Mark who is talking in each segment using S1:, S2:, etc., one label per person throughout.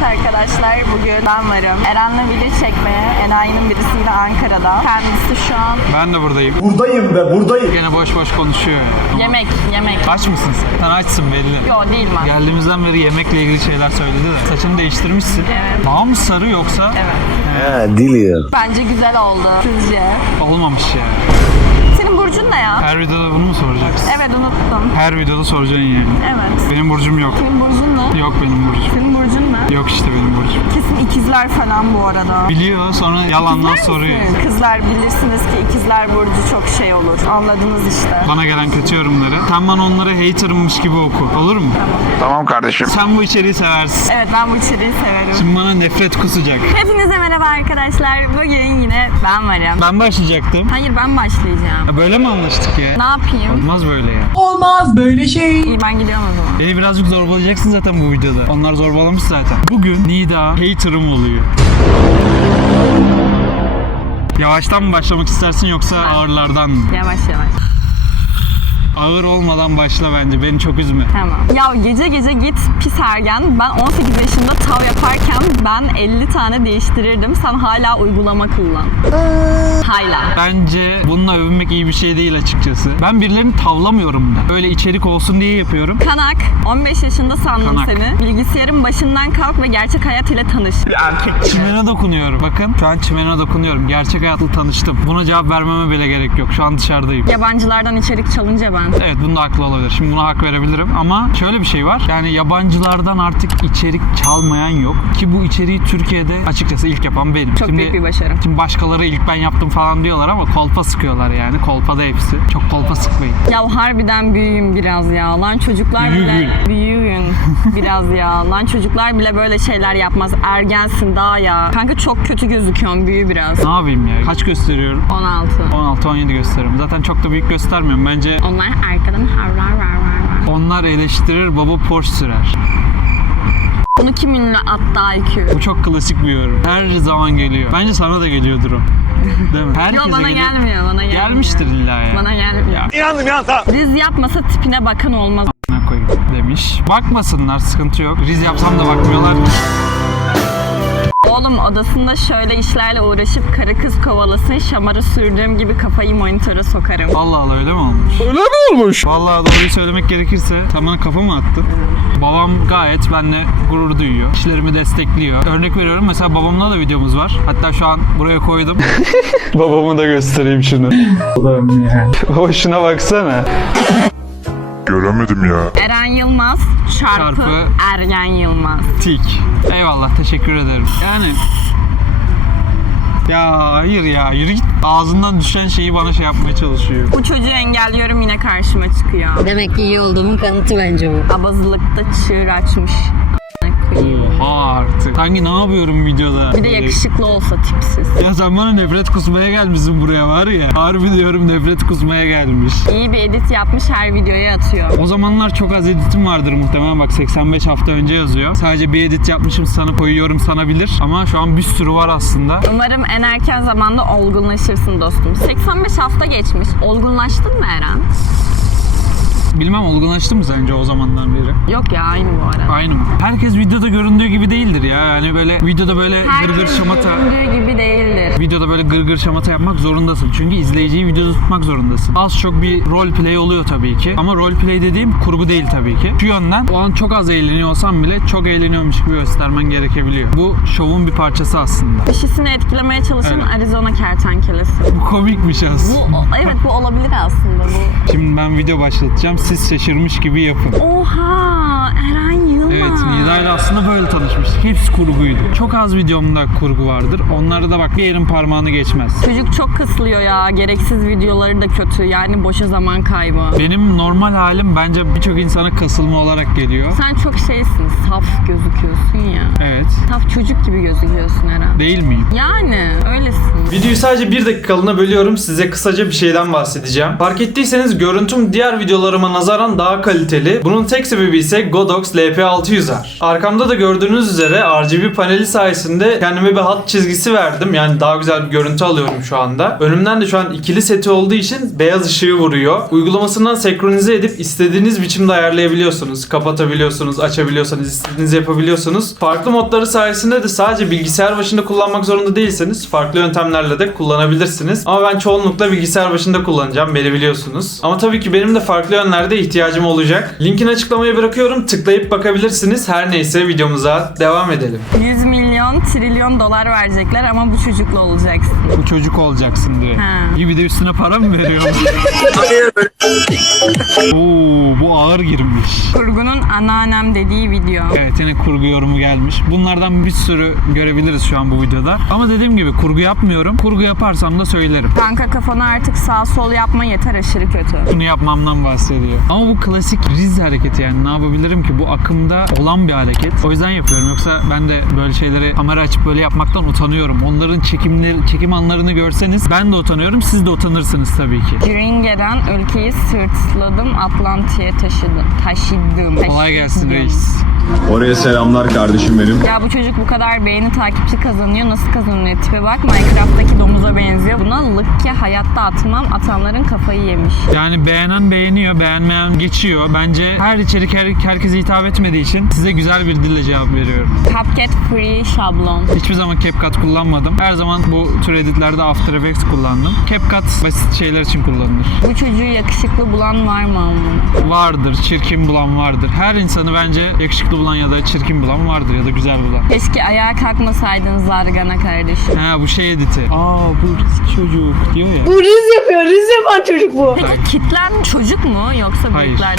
S1: arkadaşlar, bugün ben varım. Eren'le video çekmeye, Enayi'nin birisi yine Ankara'da. Kendisi şu an...
S2: Ben de buradayım.
S3: Buradayım be, buradayım.
S2: Gene boş boş konuşuyor ya.
S1: Yemek.
S2: Aç mısın sen? Sen açsın belli.
S1: Yo, değilim ben.
S2: Geldiğimizden beri yemekle ilgili şeyler söyledi de. Saçını değiştirmişsin.
S1: Evet.
S2: Daha mı sarı yoksa?
S1: Evet.
S3: Ha, diliyor.
S1: Bence güzel oldu. Sizce?
S2: Olmamış ya.
S1: Senin burcun ne ya?
S2: Her videoda bunu mu soracaksın?
S1: Evet, unuttum.
S2: Her videoda soracaksın yani.
S1: Evet.
S2: Benim burcum yok.
S1: Senin burcun ne?
S2: Yok benim burcum.
S1: Senin burcun ne?
S2: Yok işte benim burcum.
S1: Kesin ikizler falan bu arada.
S2: Biliyor sonra yalandan
S1: İkizler
S2: soruyor.
S1: misin? Kızlar bilirsiniz ki ikizler burcu çok şey olur. Anladınız işte.
S2: Bana gelen kötü yorumları. Sen bana onları haterımmış gibi oku. Olur mu?
S3: Tamam kardeşim.
S2: Sen bu içeriği seversin.
S1: Evet, ben bu içeriği severim.
S2: Şimdi bana nefret kusacak.
S1: Hepinize merhaba arkadaşlar. Bugün yine ben varım.
S2: Ben başlayacaktım.
S1: Hayır, ben başlayacağım.
S2: Ya böyle mi anlaştık ya?
S1: Ne yapayım?
S2: Olmaz böyle ya.
S4: Olmaz böyle şey.
S1: İyi, ben gidiyorum o zaman.
S2: Beni birazcık zorbalayacaksın zaten bu videoda. Onlar zorbalamış zaten. Bugün Nida haterım oluyor. Yavaştan mı başlamak istersin yoksa ağırlardan mı?
S1: Yavaş yavaş.
S2: Ağır olmadan başla bence. Beni çok üzme.
S1: Tamam. Ya gece gece git pis ergen. Ben 18 yaşında tav yaparken ben 50 tane değiştirirdim. Sen hala uygulama kullan. Hala.
S2: Bence bununla övünmek iyi bir şey değil açıkçası. Ben birilerini tavlamıyorum da. Böyle içerik olsun diye yapıyorum.
S1: Kanak, 15 yaşında sandım
S2: Kanak.
S1: seni. Bilgisayarın başından kalk ve gerçek hayat ile tanış.
S2: Çimene dokunuyorum. Bakın şu an çimene dokunuyorum. Gerçek hayatla tanıştım. Buna cevap vermeme bile gerek yok. Şu an dışarıdayım.
S1: Yabancılardan içerik çalınca ben.
S2: Evet, bunda haklı olabilir. Şimdi buna hak verebilirim ama şöyle bir şey var. Yani yabancılardan artık içerik çalmayan yok. Ki bu içeriği Türkiye'de açıkçası ilk yapan benim.
S1: Çok büyük bir başarı.
S2: Şimdi başkaları ilk ben yaptım falan diyorlar ama kolpa sıkıyorlar yani. Kolpada hepsi. Çok kolpa sıkmayın.
S1: Ya harbiden büyüyün biraz ya. Lan çocuklar bile... Büyüyün biraz ya. Lan çocuklar bile böyle şeyler yapmaz. Ergensin daha ya. Kanka çok kötü gözüküyorsun. Büyü biraz.
S2: Ne yapayım ya? Kaç gösteriyorum?
S1: 16.
S2: 16-17 gösteriyorum. Zaten çok da büyük göstermiyorum. Bence
S1: Onlar arkadan havlar var.
S2: onlar eleştirir, baba Porsche sürer.
S1: Bunu kim ünlü attı IQ?
S2: Bu çok klasik bir yorum. Her zaman geliyor. Bence sana da geliyordur o. Değil mi? Herkese
S1: Yok, bana
S2: geliyor.
S1: gelmiyor. Bana gelmiyor.
S2: Gelmiştir illa ya.
S1: Bana gelmiyor.
S2: Ya.
S3: İnandım ya sana.
S1: Riz yapmasa tipine bakan olmaz.
S2: Ne koyayım demiş. Bakmasınlar, sıkıntı yok. Riz yapsam da bakmıyorlar.
S1: Oğlum odasında şöyle işlerle uğraşıp karı kız kovalasın, şamarı sürdüğüm gibi kafayı monitöre sokarım.
S2: Allah Allah, öyle mi olmuş?
S3: Öyle mi olmuş?
S2: Vallahi doğruyu söylemek gerekirse sen bana kafa mı attın? Babam gayet benimle gurur duyuyor. İşlerimi destekliyor. Örnek veriyorum, mesela babamla da videomuz var. Hatta şu an buraya koydum. Babamı da göstereyim şunu. Allah'ım ya. Baba şuna baksana.
S3: Göremedim ya.
S1: Eren Yılmaz çarpı Ergen Yılmaz.
S2: Tik. Eyvallah, teşekkür ederim. Yani... Ya hayır ya, yürü git. Ağzından düşen şeyi bana şey yapmaya çalışıyor.
S1: Bu çocuğu engelliyorum, yine karşıma çıkıyor.
S5: Demek ki iyi olduğumun kanıtı bence bu.
S1: Abazılıkta çığır açmış.
S2: Oha artık. Sanki ne yapıyorum videoda?
S1: Bir de yakışıklı olsa tipsiz.
S2: Ya sen bana nefret kusmaya gelmişsin buraya var ya. Harbi diyorum, nefret kusmaya gelmiş.
S1: İyi bir edit yapmış, her videoya atıyor.
S2: O zamanlar çok az editim vardır muhtemelen. Bak 85 hafta önce yazıyor. Sadece bir edit yapmışım, sana koyuyorum sanabilir. Ama şu an bir sürü var aslında.
S1: Umarım en erken zamanda olgunlaşırsın dostum. 85 hafta geçmiş. Olgunlaştın mı Eren?
S2: Bilmem, olgunlaştı mı sence o zamandan beri?
S1: Yok ya, aynı bu arada.
S2: Aynı mı? Herkes videoda göründüğü gibi değildir ya. Yani böyle videoda böyle gırgır
S1: Herkes
S2: şamata...
S1: göründüğü gibi değildir.
S2: Videoda böyle gırgır şamata yapmak zorundasın. Çünkü izleyiciyi videoda tutmak zorundasın. Az çok bir role play oluyor tabii ki. Ama role play dediğim kurgu değil tabii ki. Şu yönden o an çok az eğleniyor olsam bile çok eğleniyormuş gibi göstermen gerekebiliyor. Bu şovun bir parçası aslında.
S1: Dişisini etkilemeye çalışan
S2: Evet.
S1: Arizona kertenkelesi.
S2: Bu komikmiş aslında.
S1: Evet, bu olabilir aslında bu.
S2: Şimdi ben video başlatacağım. Siz şaşırmış gibi yapın.
S1: Oha! Eren Yılmaz.
S2: Evet, Nida ile aslında böyle tanışmıştık. Hepsi kurguydu. Çok az videomda kurgu vardır. Onlarda da bak bir yerin parmağını geçmez.
S1: Çocuk çok kısılıyor ya. Gereksiz videoları da kötü. Yani boşa zaman kaybı.
S2: Benim normal halim bence birçok insana kasılma olarak geliyor.
S1: Sen çok şeysin, saf gözüküyorsun ya.
S2: Evet.
S1: Saf çocuk gibi gözüküyorsun herhalde.
S2: Değil miyim?
S1: Yani öylesin.
S4: Videoyu sadece 1 dakikalığına bölüyorum. Size kısaca bir şeyden bahsedeceğim. Fark ettiyseniz görüntüm diğer videolarıma nazaran daha kaliteli. Bunun tek sebebi ise Godox LP600R. Arkamda da gördüğünüz üzere RGB paneli sayesinde kendime bir hat çizgisi verdim. Yani daha güzel bir görüntü alıyorum şu anda. Önümden de şu an ikili seti olduğu için beyaz ışığı vuruyor. Uygulamasından senkronize edip istediğiniz biçimde ayarlayabiliyorsunuz. Kapatabiliyorsunuz, açabiliyorsanız, istediğinizi yapabiliyorsunuz. Farklı modları sayesinde de sadece bilgisayar başında kullanmak zorunda değilseniz farklı yöntemlerle de kullanabilirsiniz. Ama ben çoğunlukla bilgisayar başında kullanacağım. Beni biliyorsunuz. Ama tabii ki benim de farklı yönlerde ihtiyacım olacak. Linkini açıklamaya bırakıyorum. Tıklayıp bakabilirsiniz. Her neyse videomuza devam edelim.
S1: 100 milyon, trilyon dolar verecekler ama bu çocukla olacaksın.
S2: Bu çocuk olacaksın diye.
S1: Ha.
S2: İyi bir de üstüne para mı veriyor? Oo, bu ağır girmiş.
S1: Kurgunun anneannem dediği video.
S2: Evet, yine kurgu yorumu gelmiş. Bunlardan bir sürü görebiliriz şu an bu videoda. Ama dediğim gibi kurgu yapmıyorum. Kurgu yaparsam da söylerim.
S1: Kanka kafanı artık sağ sol yapma yeter, aşırı kötü.
S2: Bunu yapmamdan bahsediyor. Ama bu klasik Riz hareketi yani. Ne yapabilirim ki? Bu akımda olan bir hareket. O yüzden yapıyorum. Yoksa ben de böyle şeyleri kamera açıp böyle yapmaktan utanıyorum. Onların çekim anlarını görseniz ben de utanıyorum. Siz de utanırsınız tabii ki.
S1: Gringe'den ülkeyi sırtladım, Atlantik'e taşıdım.
S2: Kolay gelsin reis.
S6: Oraya selamlar kardeşim benim.
S1: Ya bu çocuk bu kadar beğeni takipçi kazanıyor. Nasıl kazanıyor? Tipe bak, Minecraft'taki domuza benziyor. Buna lık ki hayatta atmam. Atanların kafayı yemiş.
S2: Yani beğenen beğeniyor, beğenmeyen geçiyor. Bence her içerik herkese hitap etmediği için size güzel bir dille cevap veriyorum.
S1: CapCut Free şablon.
S2: Hiçbir zaman CapCut kullanmadım. Her zaman bu tür editlerde After Effects kullandım. CapCut basit şeyler için kullanılır.
S1: Bu çocuğu yakışıklı bulan var mı ama?
S2: Vardır, çirkin bulan vardır. Her insanı bence yakışıklı bulan ya da çirkin bulan vardır ya da güzel bulan.
S1: Keşke ayağa kalkmasaydın Zargana kardeşim.
S2: Ha, bu şey editi. Bu Riz çocuk diyor ya.
S7: Bu Riz yapıyor. Riz yapan çocuk bu.
S1: Peki kitlen çocuk mu yoksa
S2: Hayır.
S1: büyükler?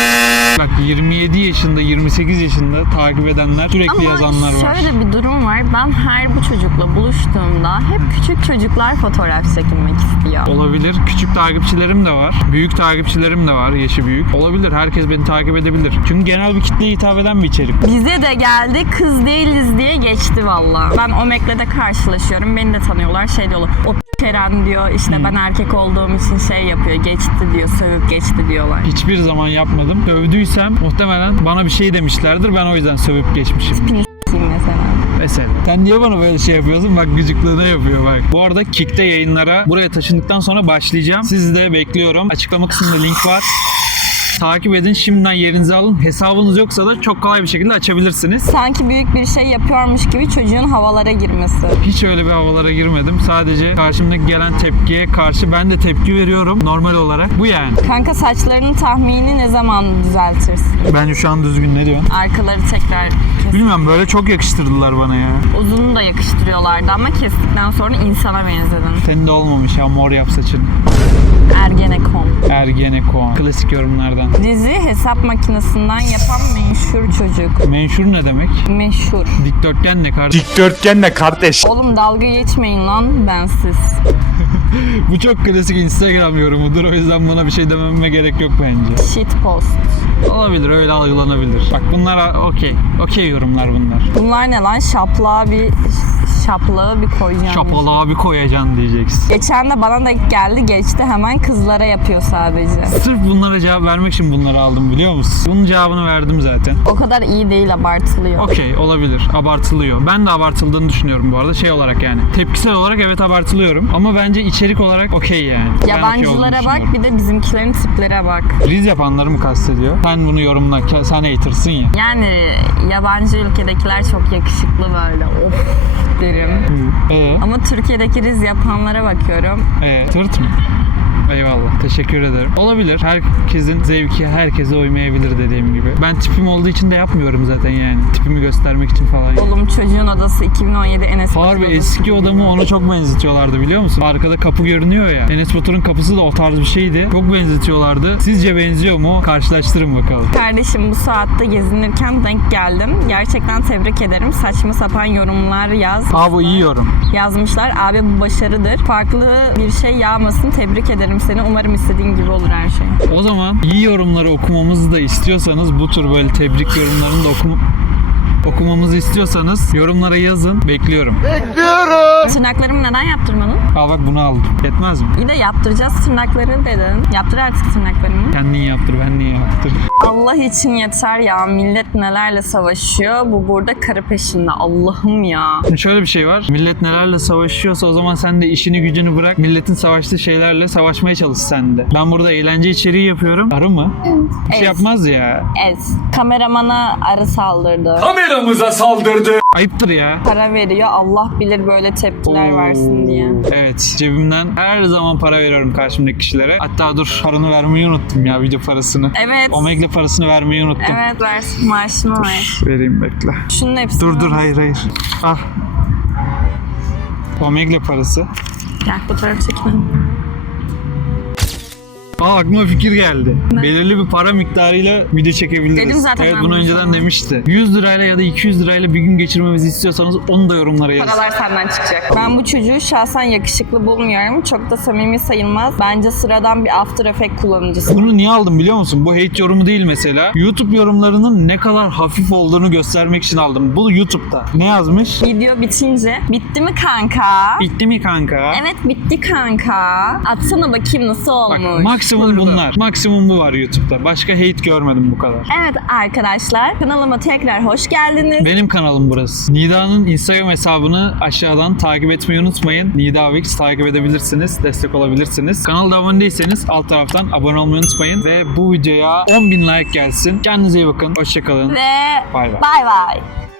S2: Bak 27 yaşında, 28 yaşında takip edenler, sürekli
S1: Ama
S2: yazanlar var.
S1: şöyle bir durum var. Ben her bu çocukla buluştuğumda hep küçük çocuklar fotoğraf çekinmek istiyor.
S2: Olabilir. Küçük takipçilerim de var. Büyük takipçilerim de var. Yaşı büyük. Olabilir. Herkes beni takip edebilir. Çünkü genel bir kitleye hitap eden bir içerik.
S1: Bize de geldi, kız değiliz diye geçti valla. Ben Omek'le de karşılaşıyorum. Beni de tanıyorlar. Şey diyorlar. O Kerem diyor işte ben erkek olduğum için şey yapıyor. Geçti diyor. Sövüp geçti diyorlar.
S2: Hiçbir zaman yapmadım. Sövdüysem muhtemelen bana bir şey demişlerdir. Ben o yüzden sövüp geçmişim.
S1: Mesela.
S2: Mesela. Sen niye bana böyle şey yapıyorsun? Bak gıcıklığına yapıyor bak. Bu arada Kick'te yayınlara buraya taşındıktan sonra başlayacağım. Sizi de bekliyorum. Açıklama kısmında link var. Takip edin, şimdiden yerinizi alın. Hesabınız yoksa da çok kolay bir şekilde açabilirsiniz.
S1: Sanki büyük bir şey yapıyormuş gibi çocuğun havalara girmesi.
S2: Hiç öyle bir havalara girmedim. Sadece karşımdaki gelen tepkiye karşı ben de tepki veriyorum normal olarak. Bu yani.
S1: Kanka saçlarının tahmini ne zaman düzeltirsin?
S2: Bence şu an düzgün, ne diyorsun?
S1: Arkaları tekrar kes.
S2: Bilmiyorum, böyle çok yakıştırdılar bana ya.
S1: Uzunu da yakıştırıyorlardı ama kestikten sonra insana benzedin.
S2: Senin de olmamış ya, mor yap saçını.
S1: Ergenekon.
S2: Ergenekon. Klasik yorumlardan.
S1: Dizi hesap makinesinden yapan meşhur çocuk.
S2: Menşur ne demek?
S1: Meşhur.
S2: Dikdörtgen ne kardeş?
S3: Dikdörtgen ne kardeş?
S1: Oğlum dalga geçmeyin lan bensiz.
S2: Bu çok klasik Instagram yorumudur. O yüzden buna bir şey dememe gerek yok bence.
S1: Shitpost.
S2: Olabilir, öyle algılanabilir. Bak bunlar okey. Okey yorumlar bunlar.
S1: Bunlar ne lan? Şaplığı bir koyacağım.
S2: Şapalığa bir koyacaksın diyeceksin.
S1: Geçen de bana da geldi geçti, hemen kızlara yapıyor sadece.
S2: Sırf bunlara cevap vermek için bunları aldım, biliyor musun? Bunun cevabını verdim zaten.
S1: O kadar iyi değil, abartılıyor.
S2: Okey, olabilir. Abartılıyor. Ben de abartıldığını düşünüyorum bu arada, şey olarak yani. Tepkisel olarak evet abartılıyorum. Ama bence içerik olarak okey yani. Ben okey
S1: Yabancılara
S2: olduğunu
S1: bak,
S2: düşünüyorum.
S1: bir de bizimkilerin tiplere bak.
S2: Riz yapanları mı kastediyor? Sen bunu yorumla. Sen hatersın ya.
S1: Yani yabancı ülkedekiler çok yakışıklı böyle. Of derim. Ama Türkiye'deki riz yapanlara bakıyorum.
S2: Tırt mı? Eyvallah. Teşekkür ederim. Olabilir. Herkesin zevki herkese uymayabilir dediğim gibi. Ben tipim olduğu için de yapmıyorum zaten yani. Tipimi göstermek için falan.
S1: Oğlum çocuğun odası 2017 Enes Batur
S2: Harbi
S1: odası
S2: eski
S1: gibi.
S2: odamı ona çok benzetiyorlardı, biliyor musun? Arkada kapı görünüyor ya. Enes Batur'un kapısı da o tarz bir şeydi. Çok benzetiyorlardı. Sizce benziyor mu? Karşılaştırın bakalım.
S1: Kardeşim bu saatte gezinirken denk geldim. Gerçekten tebrik ederim. Saçma sapan yorumlar
S2: Bu iyi yorum.
S1: yazmışlar. Abi bu başarıdır. Farklı bir şey yağmasın. Tebrik ederim seni. Umarım istediğin gibi olur her şey.
S2: O zaman iyi yorumları okumamızı da istiyorsanız bu tür böyle tebrik yorumlarını da okumamızı istiyorsanız yorumlara yazın. Bekliyorum.
S1: Tırnaklarımı neden yaptırmadın?
S2: Al bak bunu aldım. Yetmez mi?
S1: İyi de yaptıracağız tırnakları dedin. Yaptır artık tırnaklarımı.
S2: Kendin yaptır, ben niye yaptır?
S1: Allah için yeter ya. Millet nelerle savaşıyor. Bu burada karı peşinde. Allah'ım ya.
S2: Şimdi şöyle bir şey var. Millet nelerle savaşıyorsa o zaman sen de işini gücünü bırak. Milletin savaştığı şeylerle savaşmaya çalış sen de. Ben burada eğlence içeriği yapıyorum. Arı mı? Bir şey
S1: Evet.
S2: yapmaz ya.
S1: Evet. Kameramana arı saldırdı.
S3: Kameramıza saldırdı.
S2: Ayıptır ya.
S1: Para veriyor. Allah bilir böyle tepkiler versin diye.
S2: Evet, cebimden her zaman para veriyorum karşımdaki kişilere. Hatta dur, paranı vermeyi unuttum ya, video parasını.
S1: Evet.
S2: Omegle parasını vermeyi unuttum.
S1: Evet versin. Maaşımı ver.
S2: Vereyim, bekle.
S1: Şunun hepsini
S2: Dur
S1: al.
S2: hayır. Al. Omegle parası.
S1: Gel fotoğraf çekelim.
S2: Aklıma fikir geldi. Belirli bir para miktarıyla video çekebiliriz.
S1: Dedim zaten
S2: Evet,
S1: ben
S2: bunu
S1: bunu
S2: önceden
S1: sana.
S2: demişti. 100 lirayla ya da 200 lirayla bir gün geçirmemizi istiyorsanız onu da yorumlara yazın.
S1: Paralar senden çıkacak. Ben bu çocuğu şahsen yakışıklı bulmuyorum. Çok da samimi sayılmaz. Bence sıradan bir After Effects kullanıcısı.
S2: Bunu niye aldım biliyor musun? Bu hate yorumu değil mesela. YouTube yorumlarının ne kadar hafif olduğunu göstermek için aldım. Bu YouTube'da. Ne yazmış?
S1: Video bitince bitti mi kanka?
S2: Bitti mi kanka?
S1: Evet bitti kanka. Atsana bakayım nasıl
S2: Bak,
S1: olmuş.
S2: maksimum bunlar. Maksimum bu var YouTube'da. Başka hate görmedim bu kadar.
S1: Evet arkadaşlar kanalıma tekrar hoş geldiniz.
S2: Benim kanalım burası. Nida'nın Instagram hesabını aşağıdan takip etmeyi unutmayın. Nida Wix takip edebilirsiniz. Destek olabilirsiniz. Kanalda abone değilseniz alt taraftan abone olmayı unutmayın. Ve bu videoya 10.000 like gelsin. Kendinize iyi bakın. Hoşçakalın.
S1: Ve
S2: Bay bay.
S1: bay bay.